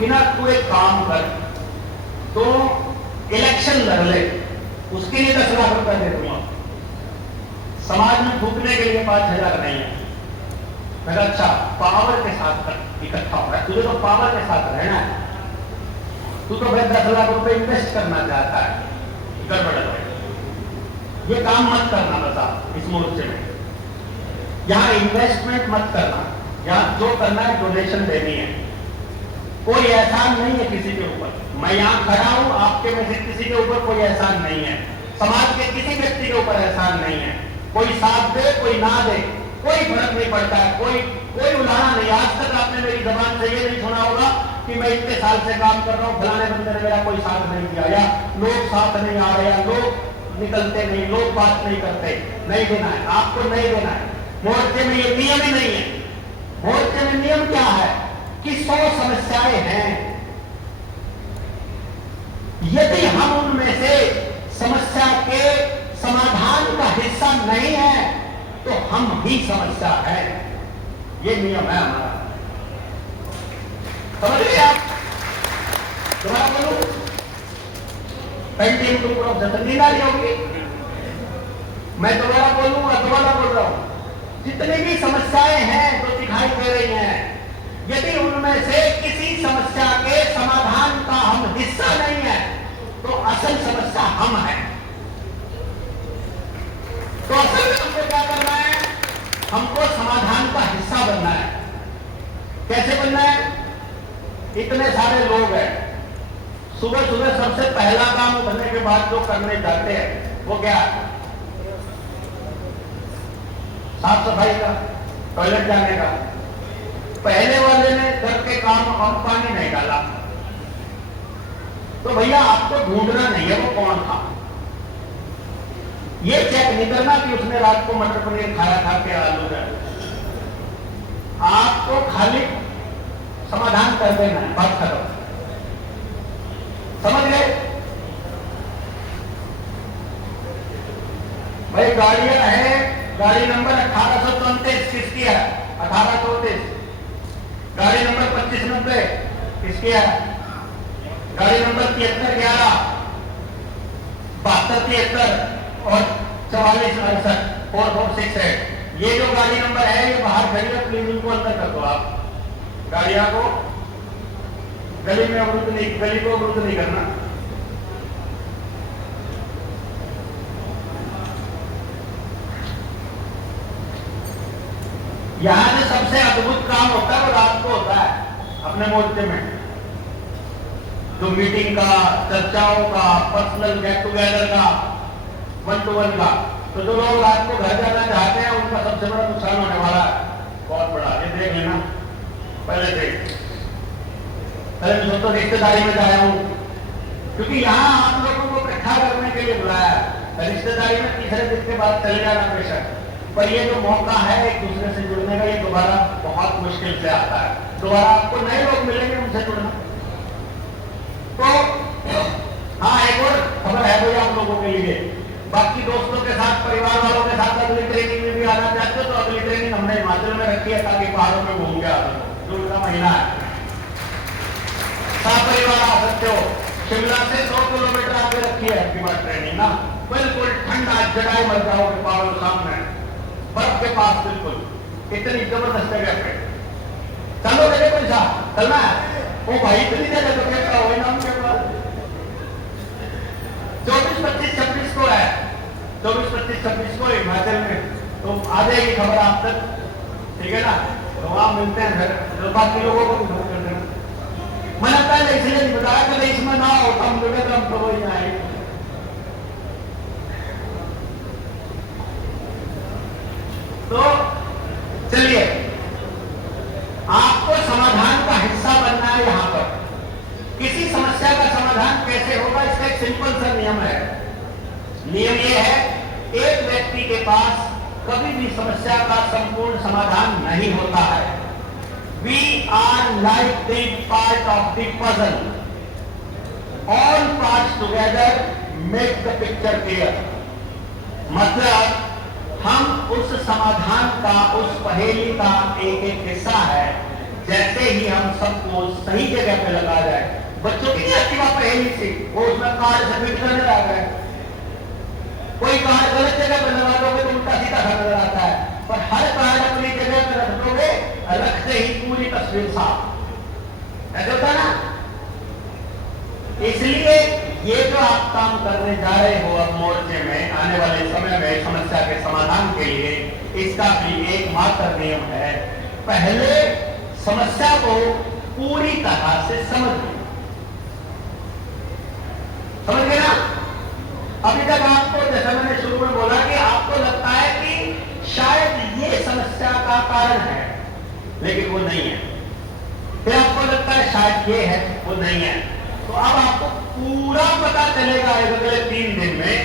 कि ना तू एक काम कर, तो इलेक्शन लड़ ले, उसके लिए 10 लाख रुपए दे दूंगा, समाज में फूकने के लिए 5,000 नहीं है। मैंने अच्छा पावर के साथ इकट्ठा हो रहा है, तुझे तो पावर के साथ रहना है, तू तो भाई 10 लाख रुपए इन्वेस्ट करना चाहता है, गड़बड़ है, ये काम मत करना। बता इस मोर्चे में यहां इन्वेस्टमेंट मत करना, यहां जो करना है डोनेशन देनी है, कोई एहसान नहीं है किसी के ऊपर। मैं यहां खड़ा हूं, आपके में से किसी के ऊपर कोई एहसान नहीं है, समाज के किसी व्यक्ति के ऊपर एहसान नहीं है। कोई साथ दे कोई ना दे कोई फर्क नहीं पड़ता है, कोई उलाना नहीं। आज तक आपने मेरी जबान से ये नहीं सुना होगा कि मैं इतने साल से काम कर रहा हूं, फलाने बंदे ने मेरा कोई साथ नहीं दिया, या लोग साथ नहीं आ रहे, या लोग निकलते नहीं, लोग बात नहीं करते। नहीं देना है, आपको नहीं देना है। मोर्चे में ये नियम ही नहीं है। मोर्चे में नियम क्या है कि 100 समस्याएं हैं, यदि हम उनमें से समस्या के समाधान का हिस्सा नहीं है तो हम ही समस्या है। ये नियम है हमारा, समझ गए आप? दोबारा बोलूं, पेंटिंग टू पूरा नींद आ रही होगी, मैं दोबारा बोलूंगा, दोबारा बोल रहा हूं। जितनी भी समस्याएं हैं जो दिखाई दे रही हैं, यदि उनमें से किसी समस्या के समाधान का हम हिस्सा नहीं है तो असल समस्या हम हैं। तो असल में हमको क्या करना है? हमको समाधान का हिस्सा बनना है। कैसे बनना है? इतने सारे लोग हैं, सुबह सुबह सबसे पहला काम उठने के बाद जो करने जाते हैं वो क्या? साफ सफाई का, टॉयलेट जाने का। पहले वाले ने घर के काम और पानी नहीं डाला, तो भैया आपको ढूंढना नहीं है वो कौन था। ये चेक नहीं करना कि उसने रात को मटर पनीर खाया था के आलू है। आपको खाली समाधान कर देना है, बात करो, समझ गए? भाई गाड़ियां हैं, गाड़ी नंबर 1834 किसकी है? 1834। गाड़ी नंबर 2590 किसकी है? गाड़ी नंबर 7311, 7273 और 4468 4468। ये जो गाड़ी नंबर है ये बाहर खड़ी है, प्लीज उनको अंदर कर दो। आप गाड़ियां को गली में अवरुद्ध नहीं, गली को अवरुद्ध नहीं करना। यहां से सबसे अद्भुत काम होता है वो रात को होता है अपने मोर्चे में, जो मीटिंग का, चर्चाओं का, पर्सनल गेट टुगेदर का, 1 to 1 का। तो जो लोग रात को घर जाना चाहते हैं उनका सबसे बड़ा नुकसान होने वाला है, बहुत बड़ा। ये देख लेना पहले से। पहले मैं तो रिश्तेदारी में जाया हूं, क्योंकि यहां आप लोगों को इकट्ठा करने के लिए बुलाया है। रिश्तेदारी में तीसरे दिन के बाद चले जाना बेशक, पर ये जो मौका है एक दूसरे से जुड़ने का, ये दोबारा बहुत मुश्किल से आता है। दोबारा आपको नए लोग मिलेंगे उनसे जुड़ना। तो हाँ, एक और खबर है भैया आप लोगों के लिए, बाकी दोस्तों के साथ, परिवार वालों के साथ अगली ट्रेनिंग में भी आना चाहते हो तो अगली ट्रेनिंग हमने हिमाचल में रखी है, ताकि पहाड़ों में घूम के आ सको। जून का महीना है, साथ परिवार आ सकते हो। शिमला से 100 किलोमीटर आगे रखी है आपकी बात ट्रेनिंग ना, बिल्कुल ठंडा, जगाए मर जाओगे पहाड़ों सामने, बर्फ के पास, बिल्कुल इतनी जबरदस्त जगह पे। चलो मेरे पैसा चलना है वो भाई, इतनी जगह तो कहता हो नाम के बाद 24, 25, 26 को है, 24, 25, 26 को हिमाचल में। तो आ जाएगी खबर आप तक, ठीक है ना? तो वहां मिलते हैं फिर, तो बाकी लोगों को भी खबर कर देना। मैंने पहले इसलिए नहीं बताया कि इसमें ना हो, हम लोग हम तो वही आए। तो चलिए, आपको समाधान का हिस्सा बनना है। यहां पर किसी समस्या का समाधान कैसे होगा, इसका एक सिंपल सा नियम है। नियम यह है, एक व्यक्ति के पास कभी भी समस्या का संपूर्ण समाधान नहीं होता है। We are like the part of the puzzle. All parts together make the picture clear. मतलब हम उस समाधान का, उस पहेली का एक एक हिस्सा है। जैसे ही हम सबको सही जगह पे लगा जाए, बच्चों की एक्टिवा पहली से वो उसमें कार्ड सबमिट करने लग गए, कोई कार्ड गलत जगह पे लगा दोगे तो उल्टा सीधा नजर आता है, पर हर कार्ड अपनी जगह पे रख दोगे, रखते ही पूरी तस्वीर साफ ऐसे होता ना। इसलिए ये जो आप काम करने जा रहे हो अब मोर्चे में, आने वाले समय में समस्या के समाधान के लिए, इसका भी एकमात्र नियम है, पहले समस्या को पूरी तरह से समझ गए ना। अभी तक आपको, जैसा मैंने शुरू में बोला कि आपको लगता है कि शायद ये समस्या का कारण है, लेकिन वो नहीं है। फिर आपको लगता है शायद ये है, वो नहीं है। तो अब आपको पूरा पता चलेगा अगले 3 दिन में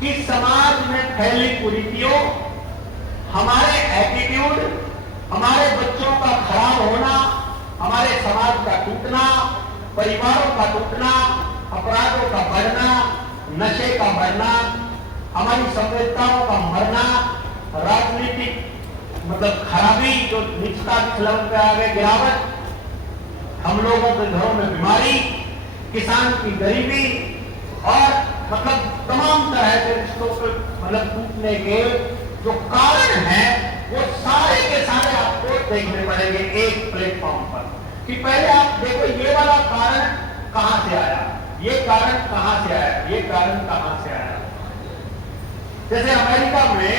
कि समाज में फैली कुरीतियों, हमारे एटीट्यूड, हमारे बच्चों का खराब होना, हमारे समाज का टूटना, परिवारों का टूटना, अपराधों का बढ़ना, नशे का बढ़ना, हमारी संवेदनाओं का मरना, राजनीतिक मतलब खराबी जो निचता लेवल पे आ गए, गिरावट, हम लोगों के घरों में बीमारी, किसान की गरीबी और मतलब तमाम तरह के रिश्तों के मतलब टूटने के जो कारण हैं, वो सारे के सारे आपको देखने पड़ेंगे एक प्लेटफॉर्म पर। कि पहले आप देखो ये वाला कारण कहां से आया, ये कारण कहां से आया, ये कारण कहां से आया। जैसे अमेरिका में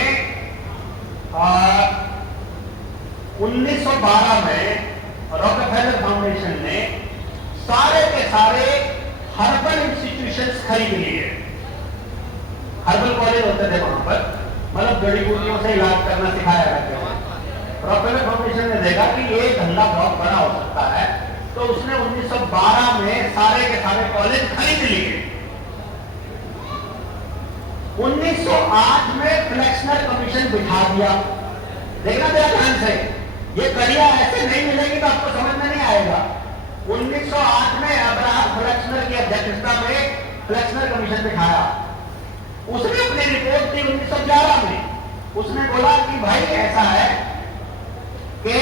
1912 में रॉकफेलर फाउंडेशन ने सारे के सारे हर्बल इंस्टीट्यूशंस खरीद लिए। हर्बल कॉलेज होते थे वहां पर, मतलब जड़ी बूटियों से इलाज करना सिखाया जाता है। रॉकफेलर फाउंडेशन ने देखा कि ये धंधा बहुत बड़ा हो सकता है, तो उसने 1912 में सारे के सारे कॉलेज खरीद लिए। 1908 में फ्लेक्सनर कमीशन बिठा दिया। देखना जरा ध्यान से, ये कड़िया ऐसे नहीं मिलेगी तो आपको समझ में नहीं आएगा। 1908 में अब्राहम फ्लेक्सनर की अध्यक्षता में फ्लेक्सनर कमीशन बिठाया। उसने अपनी रिपोर्ट दी 1911 में। उसने बोला कि भाई ऐसा है कि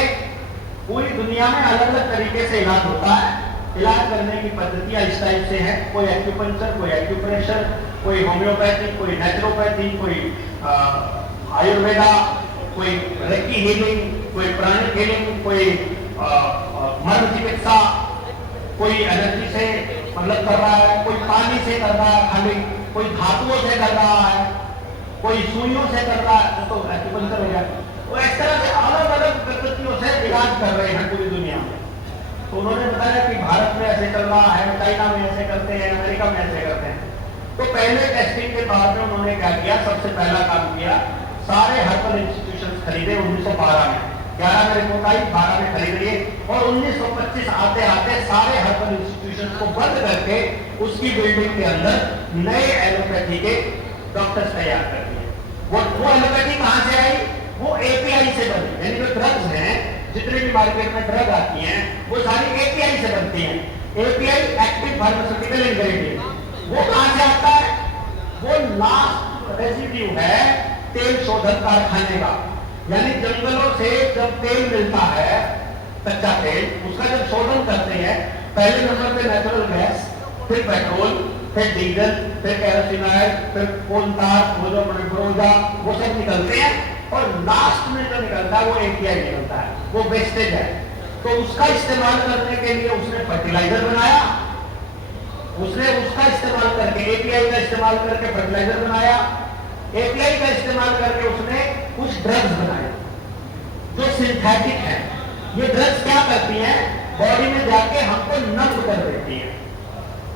पूरी दुनिया में अलग अलग तरीके से इलाज होता है, इलाज करने की पद्धतियां इस टाइप से हैं, कोई एक्यूपंक्चर, कोई एक्यूप्रेशर, कोई होम्योपैथी, कोई नेचुरोपैथी, कोई आयुर्वेदा, कोई रेकी हीलिंग, कोई प्राणिक हीलिंग, कोई मर्म चिकित्सा, कोई एनर्जी से मतलब कर रहा है, कोई पानी से कर रहा है खाली, कोई धातुओं से कर रहा है, कोई सुइयों से कर रहा है, तो एक्यूपंक्चर हो गया। वो इस तरह से अलग अलग पद्धतियों से इलाज कर रहे हैं पूरी दुनिया में। तो उन्होंने बताया कि भारत में ऐसे चल रहा है, चाइना में ऐसे करते हैं, अमेरिका में ऐसे करते हैं। तो पहले टेस्टिंग के बाद में उन्होंने क्या किया, सबसे पहला काम किया, सारे हर्बल इंस्टीट्यूशन खरीदे 1912 में। 11 में रिपोर्ट आई, 12 में खरीद लिए, और 1925 आते आते सारे हर्बल इंस्टीट्यूशन को बंद करके उसकी बिल्डिंग के अंदर नए एलोपैथी के डॉक्टर्स तैयार कर दिए। वो एलोपैथी कहां से आई? वो एपीआई से बनी, यानी जो ड्रग्स हैं, जितने भी मार्केट में ड्रग आती हैं, वो सारी एपीआई से बनती हैं। API active pharmaceutical ingredient. वो कहां से आता है? वो लास्ट रेसिड्यू है तेल शोधन कारखाने का, यानी जंगलों से जब तेल मिलता है, कच्चा तेल, उसका जब शोधन करते हैं, पहले नंबर पे नेचुरल गैस, फिर पेट्रोल, फिर डीजल, फिर केरोसिन, फिर कोल तार, वो जो ब्रोजा, वो सब निकलते हैं, और लास्ट में जो निकलता है वो एपीआई निकलता है, वो वेस्टेज है। तो उसका इस्तेमाल करने के लिए उसने फर्टिलाइजर बनाया, उसने उसका इस्तेमाल करके एपीआई का इस्तेमाल करके फर्टिलाइजर बनाया, एपीआई का इस्तेमाल करके उसने कुछ ड्रग्स बनाए जो सिंथेटिक है। ये ड्रग्स क्या करती हैं? बॉडी में जाके हमको नम कर देती हैं।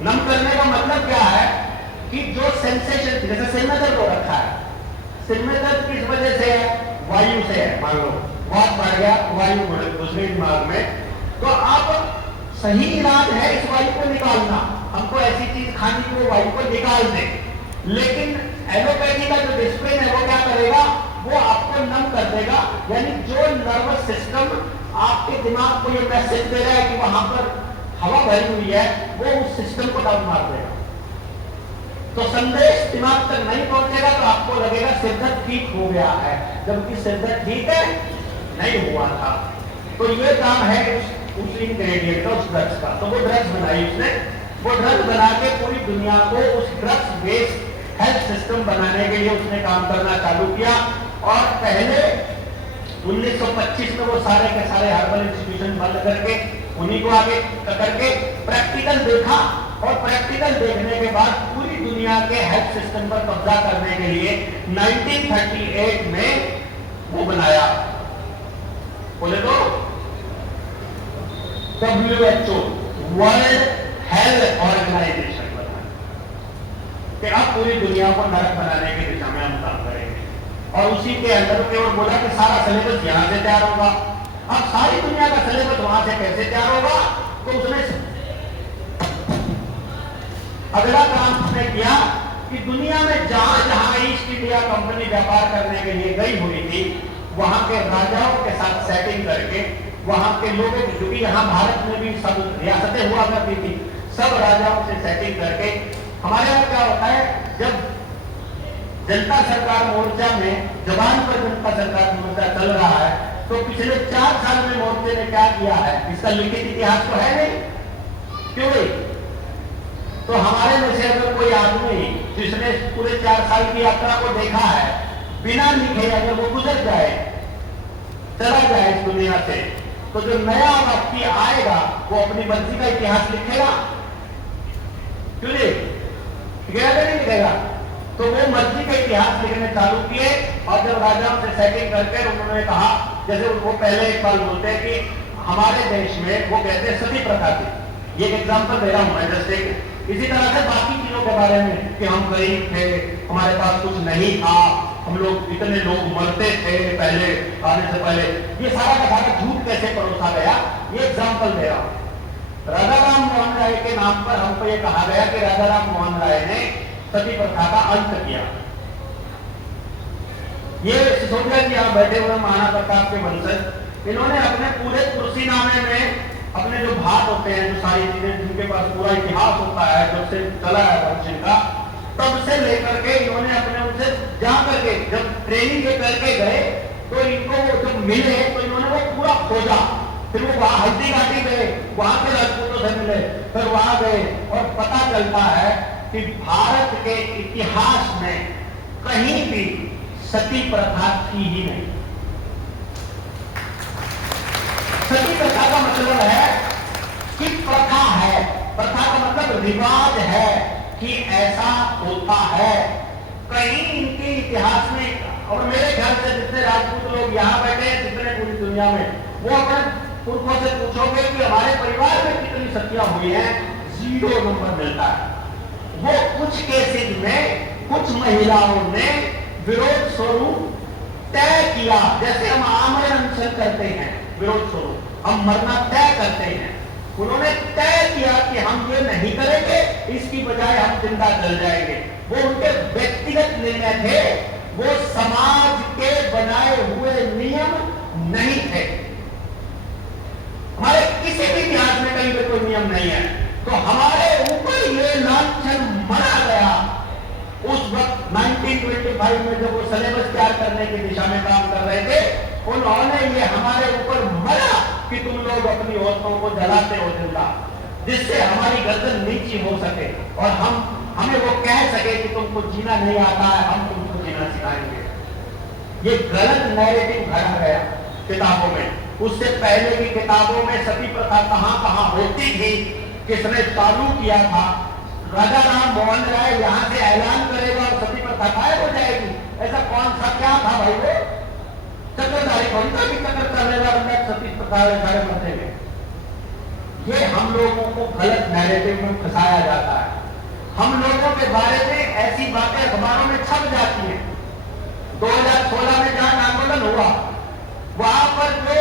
नम करने का मतलब क्या है कि जो सेंसेशन, जैसे सिर में दर्द हो रखा है, सिर में दर्द किस वजह से है? वायु से है। मान लो बहुत बढ़ गया, वायु दूसरे दिमाग में, तो आप सही इलाज है इस वायु को निकालना, हमको ऐसी चीज खानी कि वो वायु को निकाल दे। लेकिन एलोपैथी का जो डिस्प्ले है वो क्या करेगा? वो आपको नम कर देगा, यानी जो नर्वस सिस्टम आपके दिमाग को ये मैसेज दे रहा है कि वहां पर हवा भरी हुई है, वो उस सिस्टम को डाउन मार देगा। तो संदेश दिमाग तक नहीं पहुंचेगा तो आपको लगेगा सिरदर्द ठीक हो गया है, जबकि सिरदर्द ठीक है नहीं हुआ था। तो ये काम है उस इंग्रेडिएंट का, उस ड्रग्स का। तो वो ड्रग्स बनाई उसने, वो ड्रग्स बना के पूरी दुनिया को उस ड्रग्स बेस्ड हेल्थ सिस्टम बनाने के लिए उसने काम करना चालू किया। और पहले 1925 में वो सारे के सारे हर्बल इंस्टीट्यूशन बंद करके उन्हीं को आगे करके प्रैक्टिकल देखा, और प्रैक्टिकल देखने के बाद पूरी दुनिया के हेल्थ सिस्टम पर कब्जा करने के लिए 1938 में वो बनाया, बोले तो WHO, वर्ल्ड हेल्थ ऑर्गेनाइजेशन बना कि अब पूरी दुनिया को नरक बनाने की दिशा में हम काम करेंगे। और उसी के अंदर केवल बोला कि सारा सिलेबस यहां से तैयार होगा। अब सारी दुनिया का सिलेबस वहां से कैसे तैयार होगा? तो उसने अगला काम उसने किया कि दुनिया में जहां जहां ईस्ट इंडिया कंपनी व्यापार करने के लिए गई हुई थी, वहां के राजाओं के साथ सेटिंग करके, वहां के लोगों की, क्योंकि यहाँ भारत में भी सब रियासतें हुआ करती थी, सब राजाओं से सेटिंग करके, हमारे यहाँ क्या होता है, जब जनता सरकार मोर्चा में जबान पर जनता सरकार मोर्चा चल रहा है, तो पिछले 4 साल में मोर्चे ने क्या किया है, इसका लिखित इतिहास तो है नहीं, क्यों नहीं? तो हमारे में से अगर कोई आदमी जिसने पूरे 4 साल की यात्रा को देखा है, बिना लिखे अगर वो गुजर जाए, चला जाए इस दुनिया से, तो जो नया व्यक्ति आएगा वो अपनी मर्जी का इतिहास लिखेगा, क्यों नहीं? लिखेगा नहीं लिखेगा? तो वो मर्जी का इतिहास लिखने चालू किए। और जब राजाओं से सेटिंग करके उन्होंने कहा, जैसे वो पहले एक बार बोलते हैं कि हमारे देश में, वो कहते हैं सती प्रथा थी, ये एक एग्जांपल दे रहा हूं मैं, जैसे इसी तरह से बाकी चीजों के बारे में कि हम गरीब थे, हमारे पास कुछ नहीं था, हम लोग इतने लोग मरते थे पहले आने से पहले, ये सारा का सारा झूठ कैसे परोसा गया, ये एग्जांपल दे रहा हूं। राजा राम मोहन राय के नाम पर हमको ये कहा गया कि राजा राम मोहन राय ने सती प्रथा का अंत किया। ये सिसोदिया जी यहाँ बैठे हुए महाराणा प्रताप के वंशज, इन्होंने अपने पूरे कुर्सीनामे में अपने जो भात होते हैं, जो सारी चीजें जिनके पास पूरा इतिहास होता है, जब से चला है वंश का, तब से लेकर के इन्होंने अपने उनसे जा करके जब ट्रेनिंग ये करके गए, तो इनको जब मिले तो इन्होंने वो पूरा खोजा, फिर वो वहां हल्दी घाटी गए, वहां के राजपूतों से मिले, फिर वहां गए, और पता चलता है कि भारत के इतिहास में कहीं भी सती प्रथा थी ही नहीं। सती प्रथा का मतलब है कि प्रथा है, प्रथा का मतलब रिवाज है कि ऐसा होता है। कहीं इनके इतिहास में, और मेरे ख्याल से जितने राजपूत लोग यहाँ बैठे हैं, जितने पूरी दुनिया में, वो अपने पुरखों से पूछोगे कि हमारे परिवार में कितनी सतियां हुई हैं, 0 नंबर मिलता है। वो कुछ केसेस में कुछ महिलाओं ने विरोध स्वरूप तय किया, जैसे हम आमरण अनशन करते हैं, विरोध स्वरूप हम मरना तय करते हैं, उन्होंने तय किया कि हम ये नहीं करेंगे, इसकी बजाय हम जिंदा जल जाएंगे। वो उनके व्यक्तिगत निर्णय थे, वो समाज के बनाए हुए नियम नहीं थे। हमारे किसी भी इतिहास में कहीं भी कोई नियम नहीं है। तो हमारे ऊपर ये लांछन मरा गया उस वक्त 1925 में, जब वो सिलेबस तैयार करने की दिशा में काम कर रहे थे, उन्होंने ये हमारे ऊपर मरा कि तुम लोग अपनी औरतों को जलाते हो जिंदा, जिससे हमारी गर्दन नीची हो सके और हमें वो कह सके कि तुमको जीना नहीं आता है, हम तुमको जीना सिखाएंगे। ये गलत नैरेटिव भरा गया किताबों में। उससे पहले की किताबों में सती प्रथा कहां कहां होती थी, किसने चालू किया था, राजा राम मोहन राय यहां से ऐलान करेगा और सती प्रथा गायब हो जाएगी, ऐसा कौन सा क्या था भाई? वो चक्रधारी कौन सा भी चक्र चलेगा, सती प्रथा सारे मरते गए। ये हम लोगों को गलत नैरेटिव में फंसाया जाता है। हम लोगों के बारे में ऐसी बातें अखबारों में छप जाती हैं। 2016 में जहां आंदोलन हुआ, वहां पर जो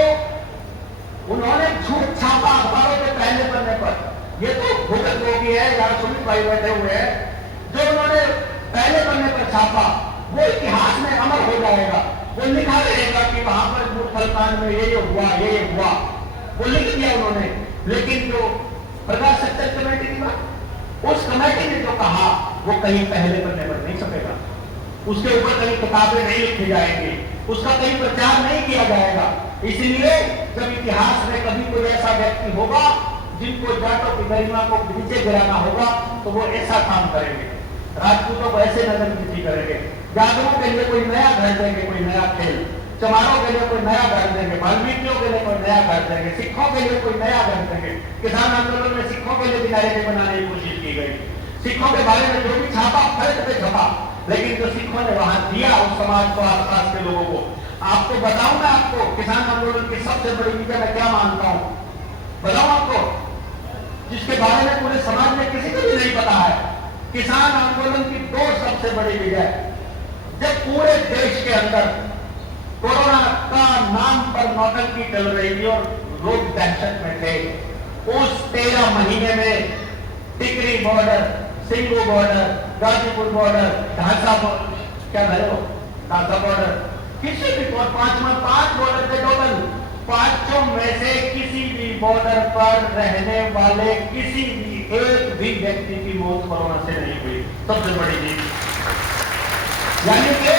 उन्होंने झूठ छापा अखबारों के पहले पन्ने पर, ये तो भूगत योगी है या सुमित भाई बैठे हुए हैं, जो उन्होंने पहले पन्ने पर छापा वो इतिहास में अमर हो जाएगा। वो लिखा रहेगा कि वहां पर मुल्तान में ये हुआ, ये हुआ, वो लिख दिया उन्होंने। लेकिन जो प्रकाश सत्तर कमेटी थी, उस कमेटी ने जो कहा वो कहीं पहले पन्ने पर नहीं छपेगा, उसके ऊपर कहीं किताबें नहीं लिखी जाएंगी, उसका कहीं प्रचार नहीं किया जाएगा। इसलिए जब इतिहास में कभी कोई ऐसा व्यक्ति होगा जिनको जाटों की गरिमा को नीचे गिराना होगा तो वो ऐसा काम करेंगे। राजपूतों को ऐसे नजर नीची करेंगे, जागरों के लिए कोई नया घर देंगे, कोई नया खेल, चमारों के लिए कोई नया घर देंगे, वाल्मीकियों के लिए कोई नया घर देंगे, सिखों के लिए कोई नया घर देंगे। किसान आंदोलन में सिखों के लिए भी नैरेटिव बनाने की कोशिश की गई। सिखों के बारे में जो भी छापा फर्क पे छपा, लेकिन जो सिखों ने वहां दिया उस समाज को, आसपास के लोगों को। आपको बताऊं मैं आपको किसान आंदोलन की सबसे बड़ी विजय मैं क्या मानता हूं, बताऊं आपको, जिसके बारे में पूरे समाज में किसी को भी नहीं पता है। किसान आंदोलन की दो सबसे बड़ी विजय, जब पूरे देश के अंदर कोरोना का नाम पर नौटंकी चल रही थी और लोग दहशत में थे, उस 13 महीने में Tikri border, Singhu border, Ghazipur border, Dhansa क्या ढांसा बॉर्डर, किसी भी 5 बॉर्डर थे टोटल, 5 में से किसी भी बॉर्डर पर रहने वाले किसी भी एक भी व्यक्ति की मौत कोरोना से नहीं हुई। सबसे बड़ी चीज, यानी कि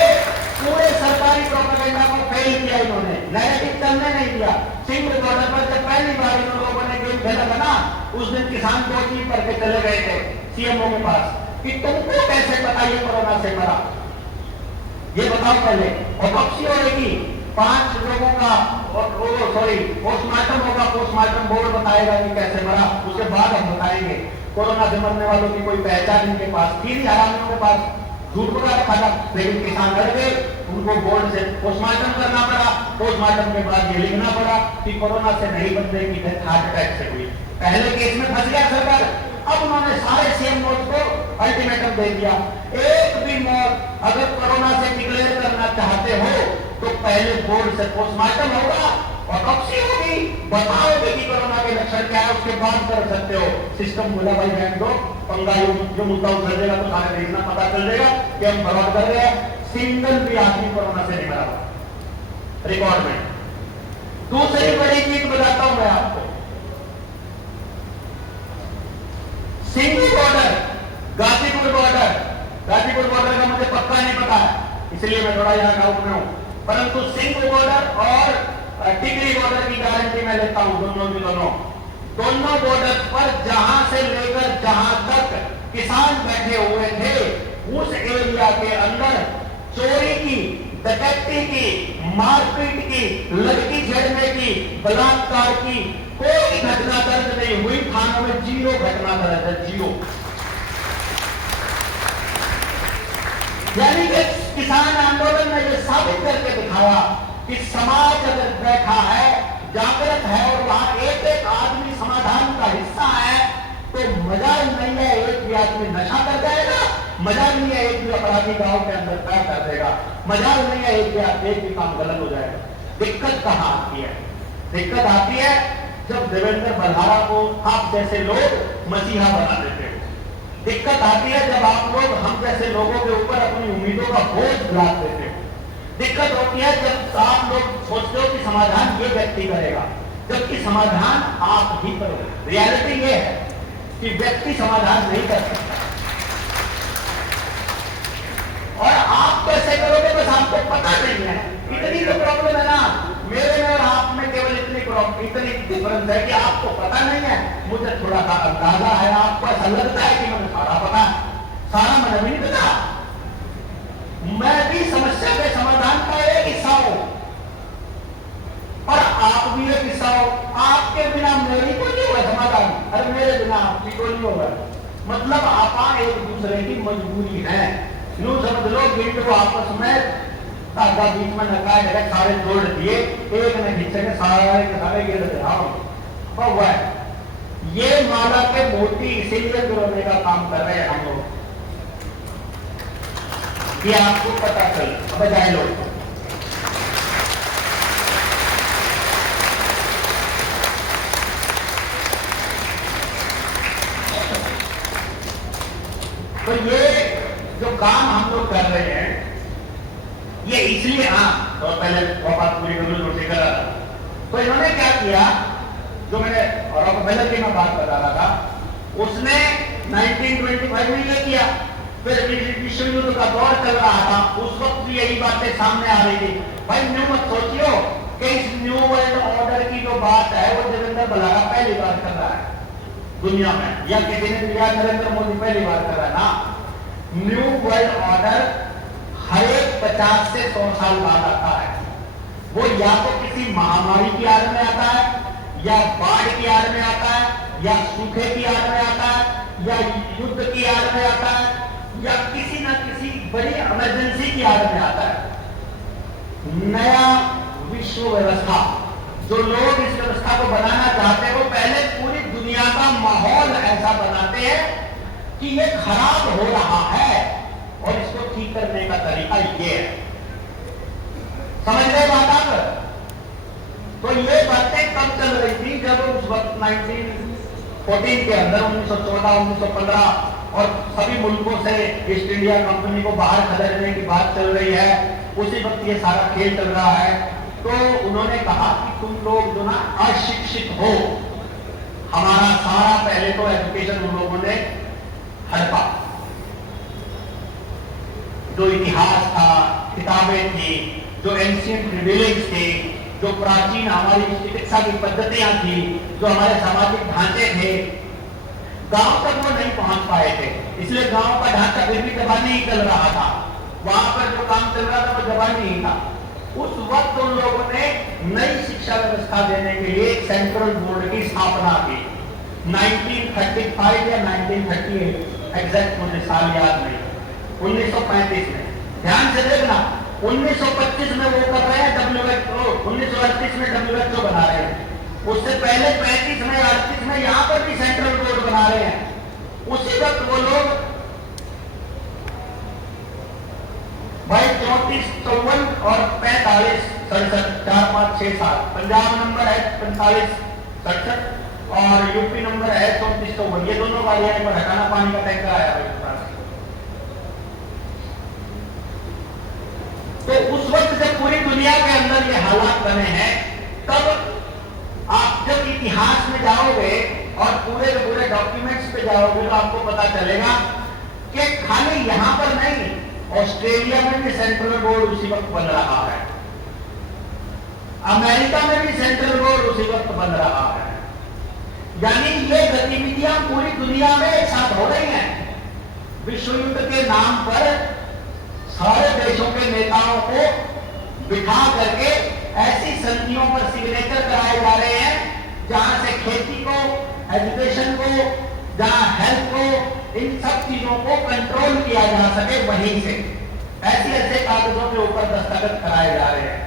पूरे सरकारी प्रोपेगेंडा को फेल किया इन्होंने, नैरेटिव चलने नहीं दिया। सिंगू बॉर्डर पर जब पहली बार इन लोगों ने गेम खेला था ना, उस दिन किसान को चीज करके चले गए थे सीएमओ के पास कि तुमको कैसे पता ये कोरोना से मरा, ये बताओ पहले। ऑटोप्सी होगी, 5 लोगों का पोस्टमार्टम होगा, पोस्टमार्टम बोर्ड बताएगा कि कैसे मरा, उसके बाद हम बताएंगे। कोरोना से मरने वालों की कोई पहचान इनके पास थी नहीं, हरामियों के पास झूठ बोला रखा था, लेकिन किसान लड़ गए, उनको बोर्ड से पोस्टमार्टम करना पड़ा। पोस्टमार्टम के बाद ये लिखना पड़ा कि कोरोना से नहीं बचने की डेथ हार्ट अटैक से हुई। पहले केस में फंस गया सरकार, अब उन्होंने सारे सीएम को अल्टीमेटम दे दिया, एक भी मौत अगर कोरोना से डिक्लेयर करना चाहते हो तो पहले बोर्ड से पोस्टमार्टम होगा, ऑटोप्सी होगी, बताओगे कि कोरोना के लक्षण क्या है, उसके बाद कर सकते हो। सिस्टम बोला भाई बैठ दो, पंगा जो मुद्दा उठा देगा तो सारे देश में पता चल जाएगा कि हम फ्रॉड कर रहे हैं। सिंगल भी आदमी कोरोना से नहीं मरा रिकॉर्ड में। दूसरी बड़ी चीज बताता हूं मैं आपको, Singhu border, Ghazipur border, Ghazipur border का मुझे पक्का नहीं पता है, इसलिए मैं थोड़ा यहां डाउट में हूं, परंतु सिंगू बॉर्डर और टिकरी बॉर्डर की गारंटी मैं लेता हूं, दोनों बॉर्डर पर जहां से लेकर जहां तक किसान बैठे हुए थे, उस एरिया के अंदर चोरी की, डकैती की, मारपीट की, लड़की छेड़ने की, बलात्कार की कोई घटना दर्ज नहीं हुई। थानों में 0 घटना दर्ज है, 0। यानी कि किसान आंदोलन ने यह साबित करके दिखाया कि समाज अगर बैठा है, जागृत है और वहां एक एक आदमी समाधान का हिस्सा है, तो मजाल नहीं है एक भी आदमी नशा कर जाएगा, मजाल नहीं है एक भी अपराधी गांव के अंदर तय कर देगा, मजाल नहीं है एक भी काम गलत हो जाएगा। दिक्कत कहां आती है? दिक्कत आती है जब देवेंद्र बल्हारा को आप जैसे लोग मसीहा बना देते हो। दिक्कत आती है जब आप लोग हम जैसे लोगों के ऊपर अपनी उम्मीदों का बोझ लाद देते हो। दिक्कत होती है जब आप लोग सोचते हो कि समाधान ये व्यक्ति करेगा, जबकि समाधान आप ही करोगे। रियलिटी ये है कि व्यक्ति समाधान नहीं कर सकता, और आप कैसे करोगे बस आपको पता नहीं है। इतनी तो प्रॉब्लम है ना, मेरे में और आप में केवल इतनी डिफरेंस है कि आपको पता नहीं है, मुझे थोड़ा सा अंदाजा है, आपको ऐसा लगता है कि मुझे सारा पता है, सारा मुझे नहीं पता। मैं भी समस्या के समाधान का एक हिस्सा हूं और आप भी एक हिस्सा हो। आपके बिना मेरी को नहीं होगा समाधान, अरे मेरे बिना आपकी को नहीं होगा। मतलब आप एक दूसरे की मजबूरी है, यूं समझ लो गिल्ड को आपस में धागा बीच में लगाए जगह सारे जोड़ दिए, एक ने खींचे के सारे गिर हुआ है। ये माला के मोती इसीलिए गिरोने का काम कर रहे हैं हम लोग, कि आपको पता चल बजाय लोग। तो ये जो काम हम लोग कर रहे हैं ये इसलिए, तो पहले वो बात पूरी कर रहा था। तो इन्होंने क्या किया, जो मैंने रॉकफेलर की मैं बात बता रहा था, उसने 1925 में ये किया। फिर विश्व युद्ध का दौर चल रहा था, उस वक्त भी यही बातें सामने आ रही थी। भाई न्यू मत सोचियो कि इस न्यू वर्ल्ड ऑर्डर की जो बात है वो देवेंद्र बलारा पहली बार कर रहा है दुनिया में, या किसी ने दिया, नरेंद्र मोदी पहली बार कर रहा है ना। न्यू वर्ल्ड ऑर्डर हर एक 50 से 100 साल बाद आता है। वो या तो किसी महामारी की आड़ में आता है, या बाढ़ की आड़ में आता है, या सूखे की आड़ में आता है, या युद्ध की आड़ में आता है, या किसी न किसी बड़ी इमरजेंसी की आड़ में आता है। नया विश्व व्यवस्था, जो लोग इस व्यवस्था को बनाना चाहते हैं, वो पहले पूरी दुनिया का माहौल ऐसा बनाते हैं कि ये खराब हो रहा है और इसको ठीक करने का तरीका ये है। समझ रहे बात आप? तो ये बातें कब चल रही थी? जब उस वक्त 1914 के अंदर 1914, 1915 और सभी मुल्कों से ईस्ट इंडिया कंपनी को बाहर खदेड़ने की बात चल रही है, उसी वक्त ये सारा खेल चल रहा है। तो उन्होंने कहा कि तुम लोग जो ना अशिक्षित हो, हमारा सारा पहले तो एजुकेशन उन लोगों ने हड़पा। जो इतिहास था, किताबें थी, जो एंशिएंट रिलीजियंस थे, जो प्राचीन हमारी चिकित्सा की पद्धतियां थी, जो हमारे सामाजिक ढांचे थे, गांव तक वो नहीं पहुंच पाए थे। इसलिए गांव का ढांचा फिर भी जबानी ही चल रहा था, वहां पर जो काम चल रहा था वो जबानी ही था। उस वक्त उन लोगों ने नई शिक्षा व्यवस्था देने के लिए एक सेंट्रल बोर्ड की स्थापना की 1935 या 1938, एग्जैक्ट मुझे साल याद नहीं, 1935 में। ध्यान से देखना, 1925 में वो कर रहे हैं WHO, 1938 में WHO बना रहे हैं। उससे पहले 35 में 38 में यहां पर भी सेंट्रल बोर्ड बना रहे हैं। उसी वक्त वो लोग भाई 34, 54 और 45, 67, 4, 5, 6 साल। पंजाब नंबर है 45, 67 और यूपी नंबर है 34, 54। ये दोनों गाड़ियां पर हटाना, पानी का टैंकर आया भाई पास। तो उस वक्त जब पूरी दुनिया के अंदर ये हालात बने हैं, तब आप जब इतिहास में जाओगे और पूरे के पूरे डॉक्यूमेंट्स पे जाओगे तो आपको पता चलेगा कि खाली यहां पर नहीं, ऑस्ट्रेलिया में भी सेंट्रल बोर्ड उसी वक्त बन रहा है, अमेरिका में भी सेंट्रल बोर्ड उसी वक्त बन रहा है। यानी ये गतिविधियां पूरी दुनिया में एक साथ हो रही हैं। विश्व युद्ध के नाम पर सारे देशों के नेताओं को बिठा करके ऐसी संधियों पर सिग्नेचर कराए जा रहे हैं जहां से खेती को, एजुकेशन को, जहां हेल्थ को, इन सब चीजों को कंट्रोल किया जा सके। वहीं से ऐसे ऐसे कागजों के ऊपर दस्तखत कराए जा रहे हैं।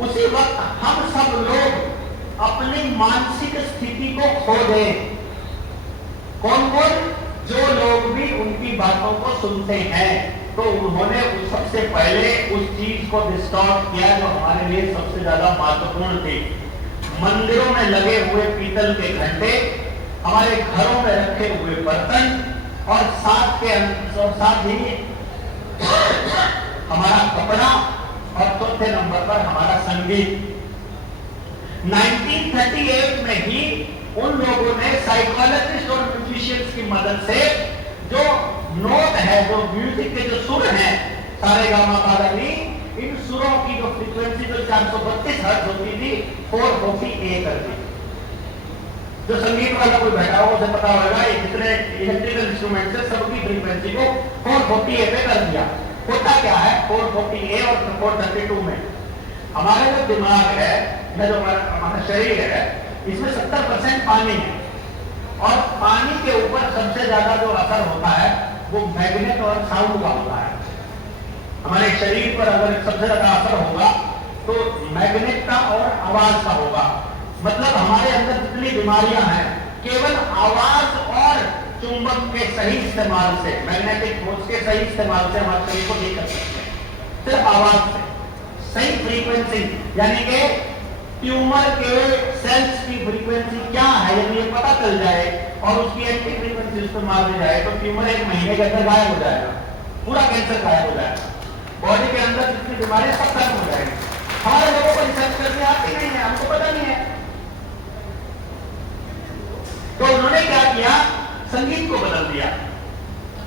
उसी वक्त हम सब लोग अपनी मानसिक स्थिति को खो दें। कौन कौन? जो लोग भी उनकी बातों को सुनते हैं, तो उन्होंने सबसे पहले उस चीज को डिस्टॉर्ट किया जो हमारे लिए सबसे ज्यादा महत्वपूर्ण थी। मंदिरों में लगे हुए पीतल के घंटे, हमारे घरों में रखे हुए बर्तन, और साथ ही हमारा कपड़ा, और चौथे नंबर पर हमारा संगीत। 1938 में ही उन लोगों ने साइकोलॉजिस्ट और म्यूजिशियंस की मदद से जो नोट है, जो म्यूजिक के जो सुर हैं, सारे गामा पादानी, इन सुरों की जो फ्रीक्वेंसी जो 432 हर्ट्ज होती थी, 440A कर दी। जो संगीत वाला कोई बैठा हो उसे पता होगा, ये जितने इलेक्ट्रिकल इंस्ट्रूमेंट है सबकी फ्रीक्वेंसी को 440A पे कर दिया। होता क्या है 440A और 432 में? हमारा जो दिमाग है, जो हमारा शरीर है, इसमें 70% पानी है, और पानी के ऊपर सबसे ज्यादा जो असर होता है वो मैग्नेट और साउंड का होता है। हमारे शरीर पर अगर सबसे ज्यादा असर होगा तो मैग्नेट का और आवाज का होगा। मतलब हमारे अंदर जितनी बीमारियां हैं, केवल आवाज और चुंबक के सही इस्तेमाल से, मैग्नेटिक फोर्स के सही इस्तेमाल से हमारे शरीर को ठीक कर सकते हैं। सिर्फ आवाज से, सही फ्रीक्वेंसी, यानी कि ट्यूमर के सेल्स की फ्रीक्वेंसी क्या है यदि ये पता चल जाए और उसकी एंटी फ्रीक्वेंसी उस पर मार दी जाए तो ट्यूमर 1 महीने के अंदर गायब हो जाएगा, पूरा कैंसर गायब हो जाएगा, बॉडी के अंदर जितनी बीमारियां सब खत्म हो जाएगी। हमारे लोगों को रिसर्च करने आती नहीं है, हमको पता नहीं है। तो उन्होंने क्या किया, संगीत को बदल दिया।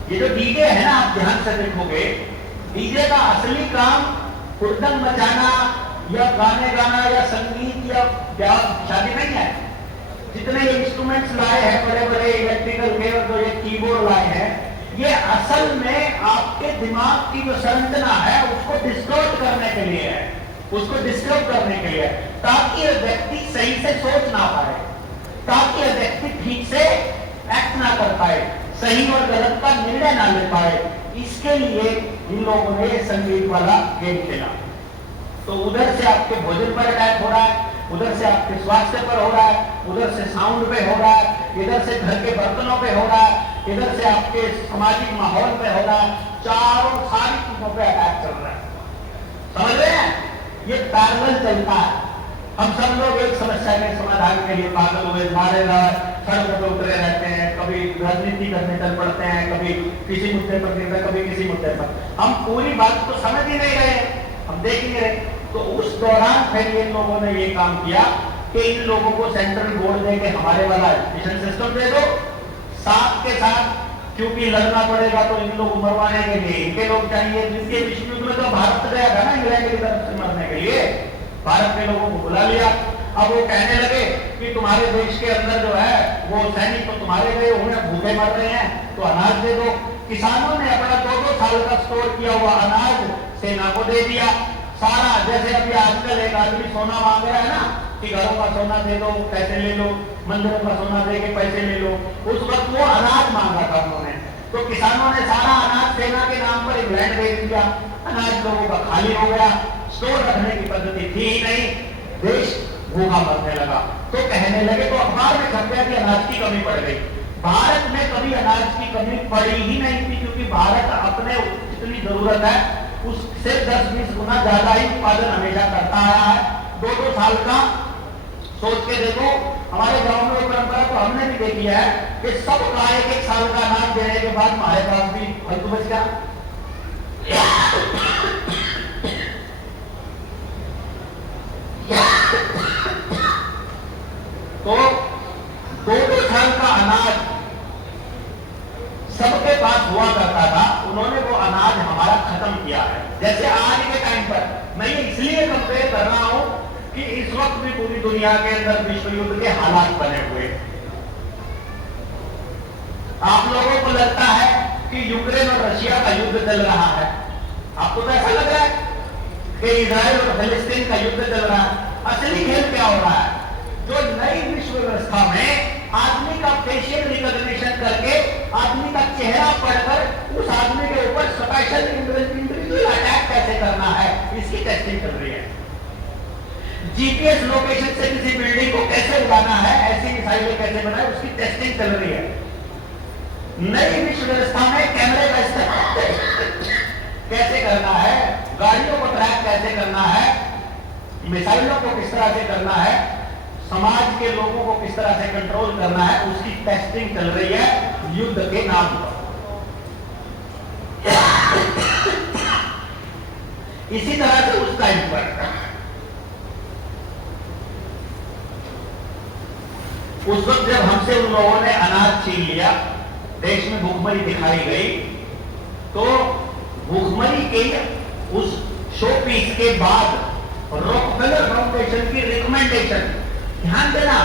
ये जो डीजे है ना, आप ध्यान से देखोगे, डीजे का असली काम हुड़दंग मचाना, या गाने गाना या संगीत या ब्याह शादी नहीं है। जितने ये इंस्ट्रूमेंट्स लाए हैं बड़े बड़े इलेक्ट्रिकल के और जो ये कीबोर्ड लाए हैं, ये असल में आपके दिमाग की जो संरचना है उसको डिस्टॉर्ट करने के लिए है, उसको डिस्टर्ब करने के लिए, ताकि यह व्यक्ति सही से सोच ना पाए, ताकि यह व्यक्ति ठीक से एक्ट ना कर पाए, सही और गलत का निर्णय ना ले पाए। इसके लिए इन लोगों ने संगीत वाला गेम खेला। तो उधर से आपके भोजन पर अटैक हो रहा है, उधर से आपके स्वास्थ्य पर हो रहा है, उधर से साउंड पे हो रहा है, इधर से घर के बर्तनों पे हो रहा है, इधर से आपके सामाजिक माहौल पे हो रहा है, चारों सारी चीजों पे अटैक चल रहा है। समझ रहे हैं? ये पैरेलल चलता है। हम सब लोग एक समस्या के समाधान के लिए पागल हुए, मारे सड़कों पे उतरे रहते हैं, कभी राजनीति करने चल पड़ते हैं, कभी किसी मुद्दे पर गिरते, कभी किसी मुद्दे पर। हम पूरी बात को समझ ही नहीं रहे, हम देख ही नहीं रहे। तो उस दौरान फिर इन लोगों ने ये काम किया कि इन लोगों को सेंट्रल बोर्ड दे के हमारे वाला एजुकेशन सिस्टम दे दो, साथ के साथ क्योंकि लड़ना पड़ेगा तो इन लोग मरवाने के लिए इनके लोग चाहिए। जिनके विश्व युद्ध में तो भारत गया था ना इंग्लैंड की तरफ से मरने के लिए, भारत के लोगों को बुला लिया। अब वो कहने लगे कि तुम्हारे देश के अंदर जो है वो सैनिक तो तुम्हारे गए हुए भूखे मर रहे हैं, तो अनाज दे दो। किसानों ने अपना 2-2 साल का स्टोर किया हुआ अनाज सेना को दे दिया सारा। जैसे अभी आजकल एक आदमी सोना मांग रहा है ना कि घरों का सोना दे दो, पैसे ले लो, मंदिरों का सोना दे के पैसे ले लो, उस वक्त वो अनाज मांगा था उन्होंने। तो किसानों ने सारा अनाज सेना के नाम पर इंग्लैंड दे दिया, अनाज लोगों का खाली हो गया, स्टोर रखने की पद्धति थी ही नहीं, देश भूखा मरने लगा। तो कहने लगे, तो अखबार में छप गया कि अनाज की कमी पड़ गई। भारत में कभी अनाज की कमी पड़ी ही नहीं थी, क्योंकि भारत अपने जितनी जरूरत है उससे 10-20 गुना ज्यादा ही उत्पादन हमेशा करता आया है। 2-2 साल का सोच के देखो, हमारे गांव में वो परंपरा तो हमने भी देखी है कि सबका 1-1 साल का अनाज देने के बाद हमारे पास भी फालतू बच गया। तो 2-2 साल का अनाज सबके पास हुआ करता था, उन्होंने वो अनाज हमारा खत्म किया है। जैसे आज के टाइम पर मैं ये इसलिए कंपेयर कर रहा हूं कि इस वक्त भी पूरी दुनिया के अंदर विश्व युद्ध के हालात बने हुए। आप लोगों को लगता है कि यूक्रेन और रशिया का युद्ध चल रहा है, आपको तो ऐसा लग रहा है कि इजराइल और फिलिस्तीन का युद्ध चल रहा है। असली खेल क्या हो रहा है? जो नई विश्व व्यवस्था में आदमी का फेशियल रिकॉग्निशन करके आदमी का चेहरा पढ़कर उस आदमी के ऊपर स्पेशल इंडिविजुअल अटैक कैसे करना है, इसकी टेस्टिंग चल रही है। जीपीएस लोकेशन से किसी बिल्डिंग को कैसे उड़ाना है, ऐसी मिसाइलें कैसे बनाए, उसकी टेस्टिंग चल रही है। नई विश्व व्यवस्था में कैमरे का इस्तेमाल कैसे करना है, गाड़ियों को ट्रैक कैसे करना है, मिसाइलों को किस तरह से करना है, समाज के लोगों को किस तरह से कंट्रोल करना है, उसकी टेस्टिंग चल रही है युद्ध के नाम पर। इसी तरह से उस टाइम पर उस वक्त जब हमसे उन लोगों ने अनाज छीन लिया, देश में भूखमरी दिखाई गई, तो भूखमरी के उस शो पीस के बाद रॉकफेलर फाउंडेशन की रिकमेंडेशन, ध्यान देना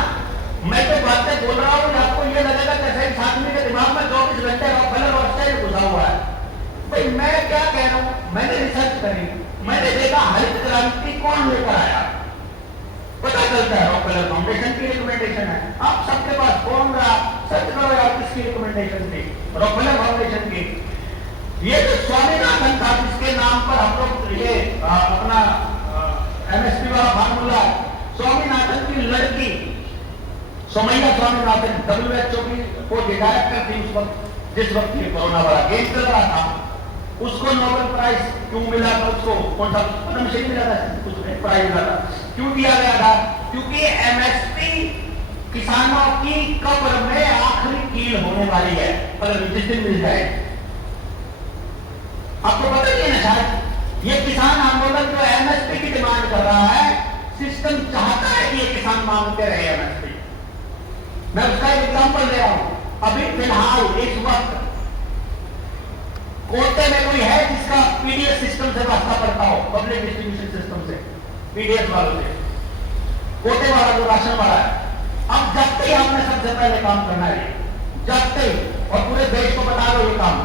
मैं तो बातें बोल रहा हूं, आपको ये लगेगा जैसे इस आदमी के दिमाग में 24 घंटे रॉकफेलर ऑस्ट्रेलिया घुसा हुआ है। भाई मैं क्या कह रहा हूं, मैंने रिसर्च करी, मैंने देखा हरित क्रांति कौन लेकर आया, पता चलता है रॉकफेलर फाउंडेशन की रिकमेंडेशन है। आप सबके पास फोन रहा, सर्च करो यार किसकी रिकमेंडेशन थी, रॉकफेलर फाउंडेशन की। ये जो स्वामीनाथन था जिसके नाम पर हम लोग ये अपना एमएसपी वाला फार्मूला, स्वामीनाथन की लड़की सोमैया स्वामीनाथन WHO की डायरेक्टर थी उस वक्त, जिस वक्त ये कोरोना वाला केस चल रहा था। उसको नोबेल प्राइज क्यों मिला था, उसको कौन सा पद्मश्री मिला था, कुछ प्राइज मिला था, क्यों दिया गया था? क्योंकि एमएसपी किसानों की कब्र में आखिरी कील होने वाली है अगर जिस दिन मिल जाए। आपको पता ही है ना शायद, ये किसान आंदोलन जो एमएसपी की डिमांड कर रहा है, सिस्टम चाहता है कि ये किसान मांगते रहे एमएसपी। मैं उसका एक एग्जांपल दे रहा हूं। अभी फिलहाल इस वक्त कोटे में कोई है जिसका पीडीएस सिस्टम से वास्ता पड़ता हो, पब्लिक डिस्ट्रीब्यूशन सिस्टम से? पीडीएस वालों से, कोटे वाला जो राशन वाला है। अब जब तक आपने सबसे पहले काम करना है, जब तक, और पूरे देश को बता दो ये काम।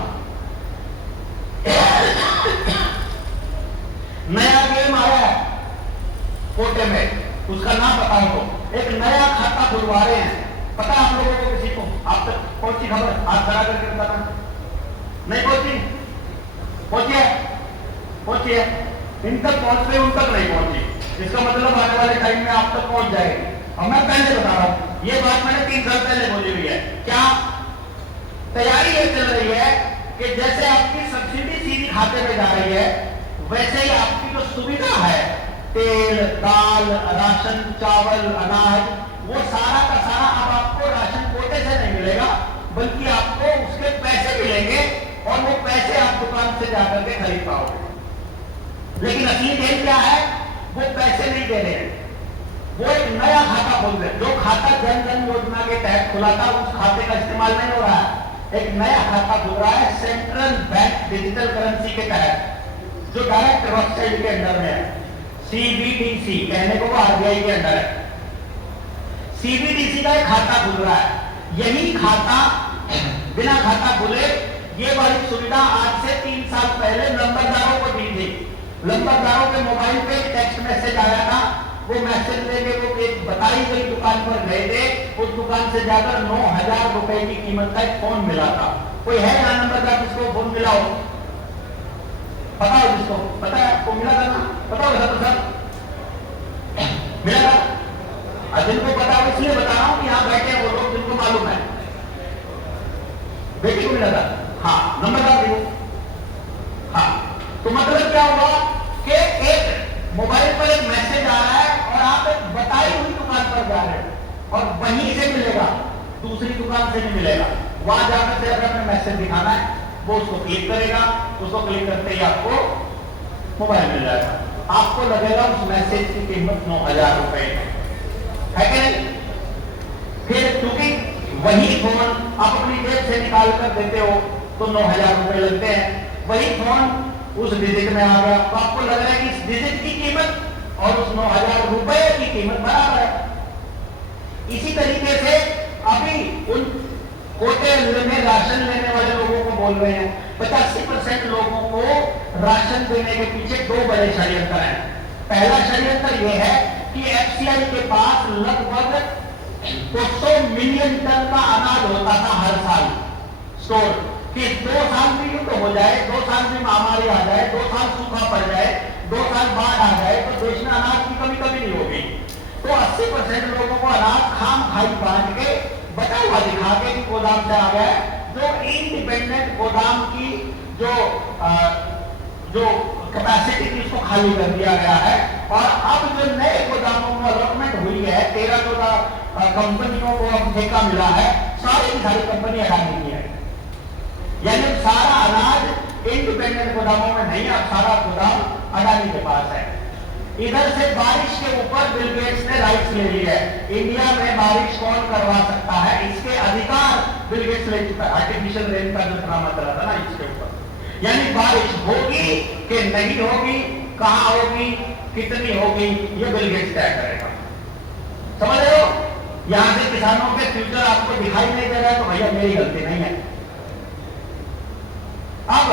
नया गेम आया है कोटे में, उसका नाम बताओ तो, एक नया खाता खुलवा रहे हैं। पता आप लोगों को, किसी को आप तक पहुंची खबर? हाथ खड़ा करके बताना। नहीं पहुंची? पहुंची है? पहुंची है? इन तक पहुंच रहे, उन तक नहीं पहुंची। इसका मतलब आने वाले टाइम में आप तक पहुंच जाएगी। और मैं पहले बता रहा हूं, ये बात मैंने 3 साल पहले बोली हुई है। क्या तैयारी ये चल रही है कि जैसे आपकी सब्सिडी सीधी खाते में जा रही है, वैसे ही आपकी जो सुविधा है, तेल, दाल, राशन, चावल, अनाज, वो सारा का सारा अब आपको राशन कोटे से नहीं मिलेगा, बल्कि आपको उसके पैसे मिलेंगे, और वो पैसे आप दुकान से जाकर के खरीद पाओगे। लेकिन असली खेल क्या है? वो पैसे नहीं दे रहे हैं, वो एक नया खाता खोल रहे हैं। जो खाता जन धन योजना के तहत खुला था, उस खाते का इस्तेमाल नहीं हो रहा है। एक नया खाता खुल रहा है सेंट्रल बैंक डिजिटल करेंसी के तहत, जो डायरेक्ट रॉकस्टाइल के अंडर में है। सीबीडीसी कहने को वो आरबीआई के अंडर है। सीबीडीसी का एक खाता खुल रहा है। यही खाता बिना खाता खुले, ये वाली सुविधा आज से 3 साल पहले नंबरदारों को दी थी। नंबरदारों के मोबाइल पे टेक्स्ट मैसेज आया था, वो मैसेज लेके वो एक बताई गई दुकान पर गए थे। उस दुकान से जाकर 9,000 रुपए की कीमत का एक फोन मिला था। कोई है यहाँ नंबरदार जिसको फोन मिला हो? पता हो जिसको? पता है आपको मिला था ना? पता होगा तो सर मिला था। जिनको पता हो इसलिए बता रहा हूं कि यहाँ बैठे हैं वो लोग जिनको मालूम है। बेटी को मिला था, हाँ, नंबरदार देखो। हाँ, तो मतलब क्या हुआ कि एक मोबाइल पर एक मैसेज आ रहा है और आप एक बताई हुई दुकान पर जा रहे हो, और वहीं से मिलेगा, दूसरी दुकान से नहीं मिलेगा। वहां जाकर से अगर हमें मैसेज दिखाना है, वो उसको क्लिक करेगा, उसको क्लिक करते ही आपको मोबाइल मिल जाएगा। आपको लगेगा उस मैसेज की कीमत 9,000 रुपए है कि नहीं? फिर क्योंकि वही फोन आप अपनी जेब से निकाल कर देते हो तो 9,000 रुपए लगते हैं। वही फोन उस डिजिट में आ गया, तो आपको लग रहा है कि इस डिजिट की कीमत और उस 9,000 रुपए की कीमत बराबर है। इसी तरीके से अभी उन कोटे में राशन लेने वाले लोगों को बोल रहे हैं, 85% लोगों को राशन देने के पीछे 2 बड़े षड्यंत्र हैं। पहला षड्यंत्र यह है कि एफसीआई के पास लगभग 200 मिलियन टन का अनाज होता था हर साल स्टोर, कि 2 साल भी युद्ध हो जाए, 2 साल भी महामारी आ जाए, 2 साल सूखा पड़ जाए, 2 साल बाढ़ आ जाए, तो देश में अनाज की कमी कभी नहीं होगी। तो 80% लोगों को अनाज खाम खाई बांट के बचा हुआ दिखा के गोदाम से आ गया, जो इंडिपेंडेंट गोदाम की जो कैपेसिटी थी उसको खाली कर दिया गया है। और अब जो नए गोदामों में अलॉटमेंट हुई है, 13-14 कंपनियों को अब ठेका मिला है, सारी की सारी कंपनी अडानी की है। यानी सारा अनाज इंडिपेंडेंट गोदामों में नहीं, अब सारा गोदाम अडानी के पास है। इधर से बारिश के ऊपर बिल गेट्स ने राइट्स ले ली है। इंडिया में बारिश कौन करवा सकता है, इसके अधिकार बिल गेट्स ले चुका है। आर्टिफिशियल रेन का जो ड्रामा चला था ना, इसके ऊपर, यानी बारिश होगी कि नहीं होगी, कहां होगी, कितनी होगी, ये बिल गेट्स तय करेगा। समझ रहे हो? यहां से किसानों के फ्यूचर आपको दिखाई नहीं दे रहा है तो भैया मेरी गलती नहीं है। अब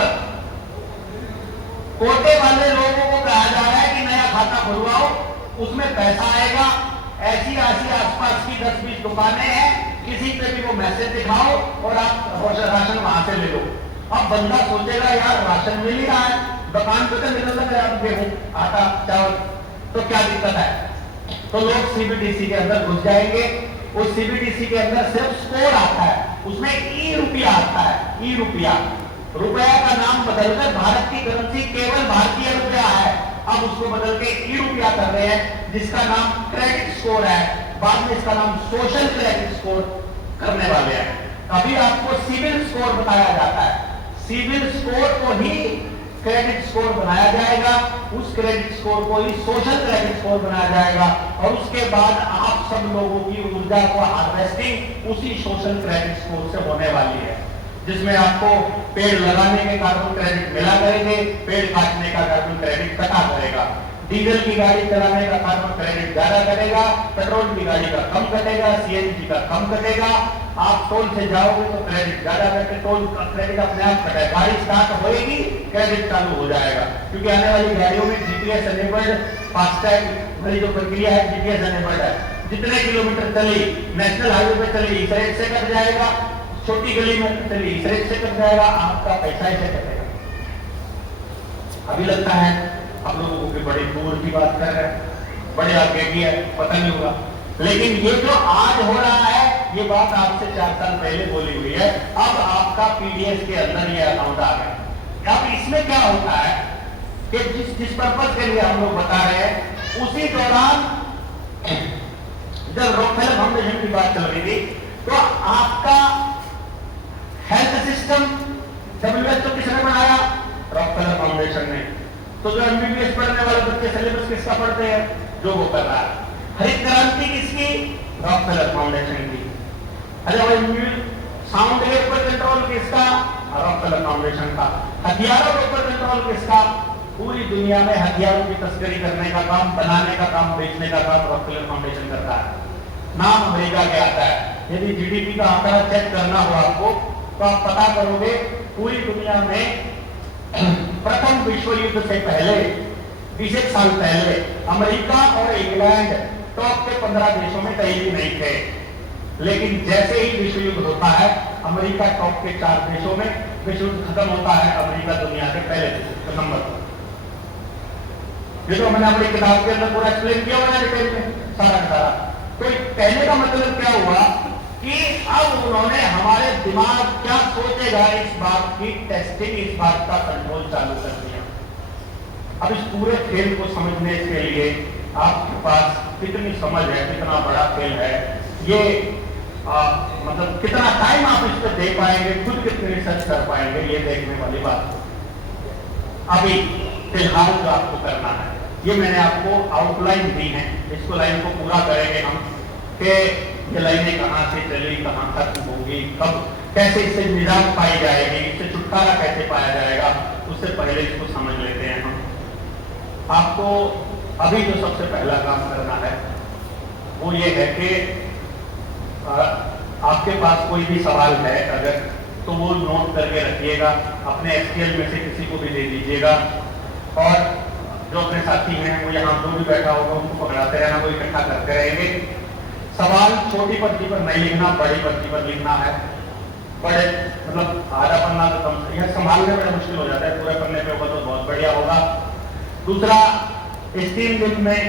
कोटे वाले लोगों को कहा जा रहा है कि नया खाता खुलवाओ, उसमें पैसा आएगा। ऐसी आसपास की 10-20 दुकानें हैं, किसी पे भी वो मैसेज दिखाओ और आप राशन वहां से ले लो। अब बंदा सोचेगा यार राशन मिल ही रहा है, दुकान पे तो मिल रहा है गेहूं, आटा, चावल, तो क्या दिक्कत है? तो लोग सीबीडीसी के अंदर घुस जाएंगे। उस सीबीडीसी के अंदर सिर्फ स्कोर आता है, उसमें ई रुपया आता है, ई रुपया। रुपया का नाम बदलकर भारत की करेंसी केवल भारतीय रुपया है, अब उसको बदल के ई रुपया कर रहे हैं, जिसका नाम क्रेडिट स्कोर है। बाद में इसका नाम सोशल क्रेडिट स्कोर करने वाले हैं। अभी आपको सिविल स्कोर बताया जाता है, सिविल स्कोर को ही क्रेडिट स्कोर बनाया जाएगा, उस क्रेडिट स्कोर को ही सोशल क्रेडिट स्कोर बनाया जाएगा, और उसके बाद आप सब लोगों की ऊर्जा को हार्वेस्टिंग उसी सोशल क्रेडिट स्कोर से होने वाली है, जिसमें आपको पेड़ लगाने के कार्बन क्रेडिट मिला करेंगे, पेड़ काटने का कार्बन क्रेडिट कटा करेगा। डीजल की गाड़ी चलाने का कार्बन क्रेडिट ज्यादा कटेगा, पेट्रोल की गाड़ी का कम कटेगा, सीएनजी का कम कटेगा। आप टोल से जाओगे तो क्रेडिट ज्यादा कटे, टोल का क्रेडिट अपने आप कटेगा, गाड़ी स्टार्ट होएगी क्रेडिट चालू हो जाएगा। क्योंकि आने वाली गाड़ियों में जीपीएस एनेबल्ड फास्टैग वाली जो प्रक्रिया है जीपीएस एनेबल्ड है। जितने किलोमीटर चली, नेशनल हाईवे पे चली इस रेट से कट जाएगा, छोटी गली में चली इस रेट से कट जाएगा, आपका पैसा ऐसे कटेगा। अभी लगता है आप लोगों को कि बड़ी दूर की बात कर रहे हैं, बड़े आगे की है, पता नहीं होगा। लेकिन ये जो आज हो रहा है ये बात आपसे 4 साल पहले बोली हुई है। अब आपका पीडीएस के अंदर ये अकाउंट आ गया। अब इसमें क्या होता है कि जिस पर्पज के लिए हम लोग बता रहे हैं, उसी दौरान जब रॉकफेलर फाउंडेशन की बात चल रही थी तो आपका हेल्थ सिस्टम WHO किसने बनाया? रॉकफेलर फाउंडेशन ने। तो जो एमबीबीएस पढ़ने वाले बच्चे सिलेबस किसका पढ़ते हैं? जो वो कर रहा है। हरित क्रांति किसकी? रॉकफेलर फाउंडेशन की। अच्छा भाई, साउंड वेव पर कंट्रोल किसका? रॉकफेलर फाउंडेशन का। हथियारों के ऊपर कंट्रोल किसका? पूरी दुनिया में हथियारों की तस्करी करने का काम, बनाने का काम, बेचने का काम रॉकफेलर फाउंडेशन करता है। नाम अमेरिका के आता है। यदि जीडीपी का आंकड़ा चेक करना हो आपको तो आप पता करोगे पूरी दुनिया में प्रथम विश्व युद्ध से पहले 20 साल पहले अमेरिका और इंग्लैंड टॉप के 15 देशों में कहीं भी नहीं थे। लेकिन जैसे ही विश्व युद्ध होता है अमेरिका टॉप के 4 देशों में, विश्व युद्ध खत्म होता है, अमेरिका दुनिया के पहले नंबर पर। ये तो मैंने अपनी किताब के अंदर पूरा एक्सप्लेन किया हुआ है डिटेल में सारा का सारा। तो कहने का मतलब क्या हुआ कि अब उन्होंने हमारे दिमाग क्या सोचेगा इस बात की टेस्टिंग, इस बात का कंट्रोल चालू कर दिया। अब इस पूरे खेल को समझने के लिए आपके पास कितनी समझ है, कितना बड़ा खेल है, ये मतलब कितना टाइम आप इस पर दे पाएंगे, खुद कितनी रिसर्च कर पाएंगे, ये देखने वाली बात। अभी फिलहाल जो आपको करना है, ये मैंने आपको आउटलाइन दी है, इसको लाइन को पूरा करेंगे हम कि ये लाइनें कहाँ से चली, कहाँ खत्म होगी, कब, कैसे इससे निजात पाई जाएगी, इससे छुटकारा कैसे पाया जाएगा, उससे पहले इसको समझ लेते हैं हम। आपको अभी जो सबसे पहला काम करना है वो ये है कि आपके पास कोई भी सवाल है अगर, तो वो नोट करके रखिएगा, अपने एसक्यूएल में से किसी को भी दे दीजिएगा, और जो अपने साथी हैं वो यहाँ जो भी बैठा होगा उनको पकड़ाते रहना, वो इकट्ठा करते रहेंगे। सवाल छोटी पर्ची पर नहीं लिखना, बड़ी पर्ची पर लिखना है। बड़े मतलब आधा पन्ना तो कम, यह संभालने में मुश्किल हो जाता है, पूरे पन्ने पे होगा तो बहुत बढ़िया होगा। दूसरा, इस 3 दिन में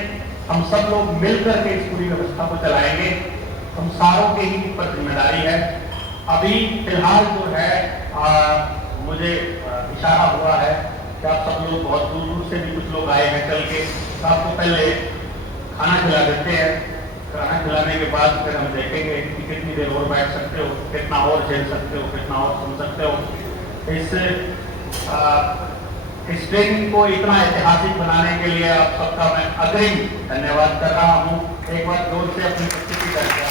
हम सब लोग मिलकर के इस पूरी व्यवस्था को चलाएंगे, हम सारों की ही पर जिम्मेदारी है। अभी फिलहाल जो है मुझे इशारा हुआ है कि आप सब लोग बहुत दूर दूर से भी कुछ लोग आए हैं चल के, तो आपको पहले खाना खिला देते हैं। खाना खिलाने के बाद फिर हम देखेंगे कि कितनी देर और बैठ सकते हो, कितना और झेल सकते हो, कितना और सुन सकते हो। इस ट्रेनिंग को इतना ऐतिहासिक बनाने के लिए आप सबका मैं अग्रिम धन्यवाद कर रहा हूँ। एक बार जोर से अपनी उपस्थिति करके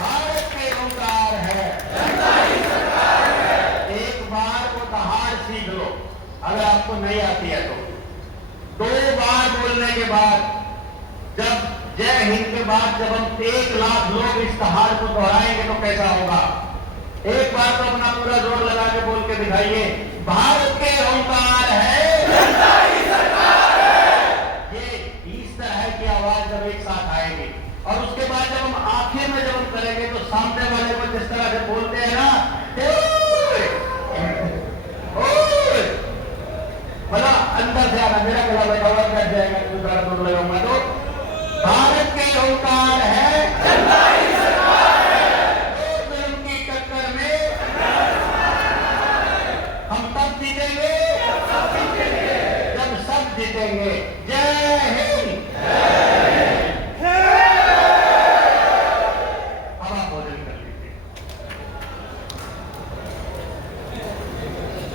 भारत के ओंकार है, एक बार वो दहाड़ सीख लो, अगर आपको नहीं आती है तो 2 बार बोलने के बाद, जब जय हिंद के बाद जब हम 1 लाख लोग इस दहाड़ को दोहराएंगे तो कैसा होगा? एक बार तो अपना पूरा जोर लगा के बोल के दिखाइए, भारत के ओंकार है, जनता की सरकार है। ये इस तरह की आवाज जब एक साथ आएगी, और उसके बाद जब हम आखिर में जब हम करेंगे तो सामने वाले को जिस तरह से बोलते हैं ना, मतलब अंदर से आना, मेरा गला बैठा हुआ कर जाएगा, दूसरा जोर लगाऊंगा तो भारत के ओंकार है, जनता